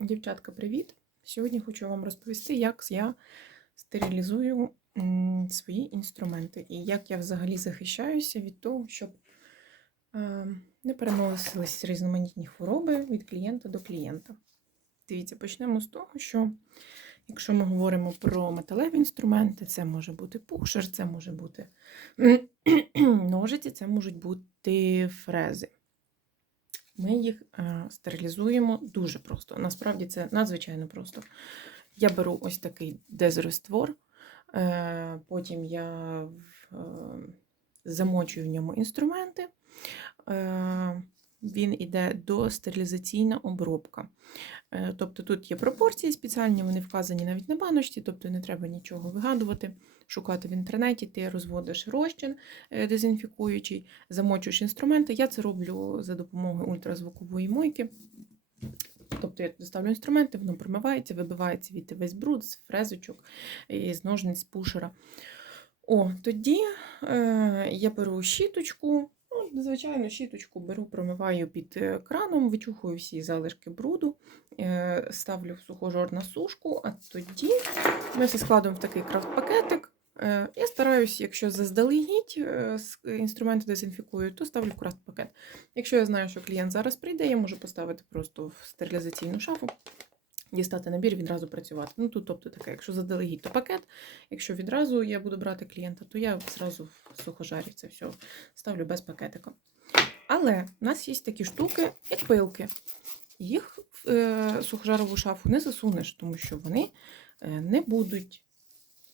Дівчатка, привіт! Сьогодні хочу вам розповісти, як я стерилізую свої інструменти і як я взагалі захищаюся від того, щоб е, не переносились різноманітні хвороби від клієнта до клієнта. Дивіться, почнемо з того, що якщо ми говоримо про металеві інструменти, це може бути пушер, це може бути ножиці, це можуть бути фрези. Ми їх е, стерилізуємо дуже просто. Насправді це надзвичайно просто. Я беру ось такий дезрествор, е, потім я е, замочую в ньому інструменти. Е, Він іде до стерилізаційна обробка. Е, Тобто тут є пропорції спеціальні, вони вказані навіть на баночці, тобто не треба нічого вигадувати, шукати в інтернеті, ти розводиш розчин е, дезінфікуючий, замочуєш інструменти. Я це роблю за допомогою ультразвукової мойки. Тобто я доставлю інструменти, воно промивається, вибивається від весь бруд з фрезочок, і з ножниць, з пушера. О, тоді е, я беру щіточку, звичайно, щіточку беру, промиваю під е, краном, вичухую всі залишки бруду, е, ставлю в сухожор на сушку, а тоді ми все складемо в такий крафт-пакетик. Е, Я стараюсь, якщо заздалегідь інструменти дезінфікую, то ставлю в крафт-пакет. Якщо я знаю, що клієнт зараз прийде, я можу поставити просто в стерилізаційну шафу, дістати набір і відразу працювати. Ну тут, тобто таке, якщо заздалегідь, то пакет. Якщо відразу я буду брати клієнта, то я зразу в сухожарі це все ставлю без пакетика. Але в нас є такі штуки, як пилки. Їх в е, сухожарову шафу не засунеш, тому що вони е, не будуть,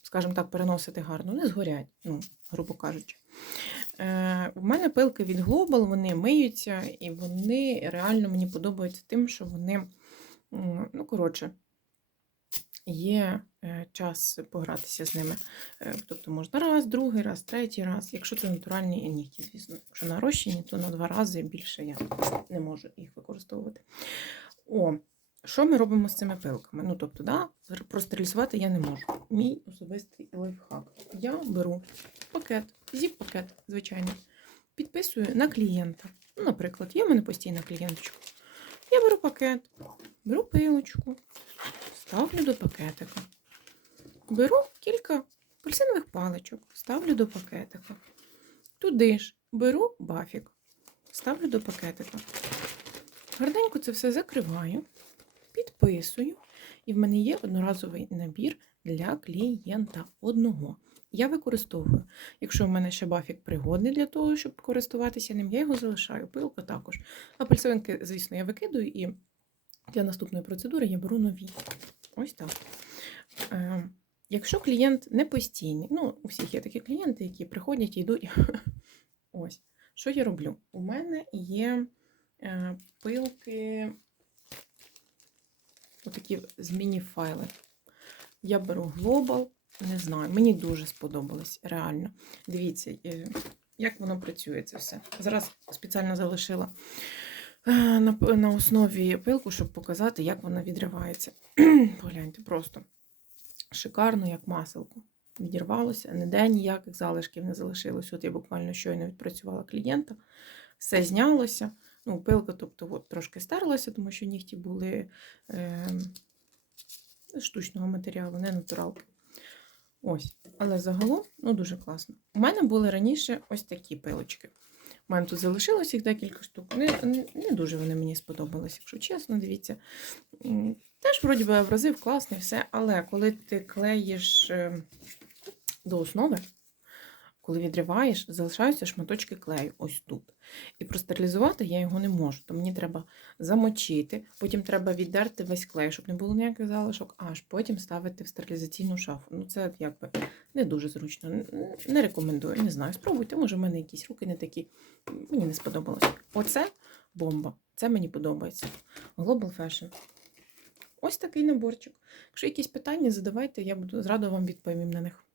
скажімо так, переносити гарно, не згорять, ну, грубо кажучи. Е, у мене пилки від Global, вони миються, і вони реально мені подобаються тим, що вони, ну, коротше, є е, час погратися з ними. Е, Тобто можна раз, другий раз, третій раз. Якщо це натуральні нігті, звісно. Якщо нарощені, то на два рази більше я не можу їх використовувати. О, що ми робимо з цими пилками? Ну, тобто, да, простерилізувати я не можу. Мій особистий лайфхак. Я беру пакет, зіп-пакет, звичайний, підписую на клієнта. Ну, наприклад, є в мене постійна клієнточка. Я беру пакет, беру пилочку, ставлю до пакетика. Беру кілька апельсинових паличок, ставлю до пакетика. Туди ж беру бафік, ставлю до пакетика. Гарненько це все закриваю, підписую, і в мене є одноразовий набір для клієнта одного. Я використовую. Якщо в мене ще бафік пригодний для того, щоб користуватися ним, я його залишаю. Пилку також. Апельсинки, звісно, я викидую і для наступної процедури я беру нові. Ось так. Е, Якщо клієнт не постійний, ну, у всіх є такі клієнти, які приходять і йдуть. Ось, що я роблю? У мене є е, пилки, отакі змінні файли. Я беру Global, не знаю, мені дуже сподобалось, реально. Дивіться, е, як воно працює це все. Зараз спеціально залишила на, на основі пилку, щоб показати, як вона відривається. Погляньте, просто шикарно, як маселко. Відірвалося, ніде ніяких залишків не залишилось. От я буквально щойно відпрацювала клієнта, все знялося. Ну, пилка, тобто, от, трошки стерлася, тому що нігті були е, штучного матеріалу, не натуралки. Ось. Але загалом ну, дуже класно. У мене були раніше ось такі пилочки. У мене тут залишилось їх декілька штук. Не, не, дуже вони мені сподобались, якщо чесно, дивіться. Теж, вроді би, абразив класний, все, але коли ти клеїш е, до основи, коли відриваєш, залишаються шматочки клею ось тут. І простерилізувати я його не можу, то мені треба замочити, потім треба віддерти весь клей, щоб не було ніяких залишок, аж потім ставити в стерилізаційну шафу. Ну, це якби не дуже зручно. Не рекомендую, не знаю. Спробуйте, може, в мене якісь руки не такі. Мені не сподобалось. Оце бомба. Це мені подобається. Global Fashion. Ось такий наборчик. Якщо якісь питання, задавайте, я буду з радо вам відповім на них.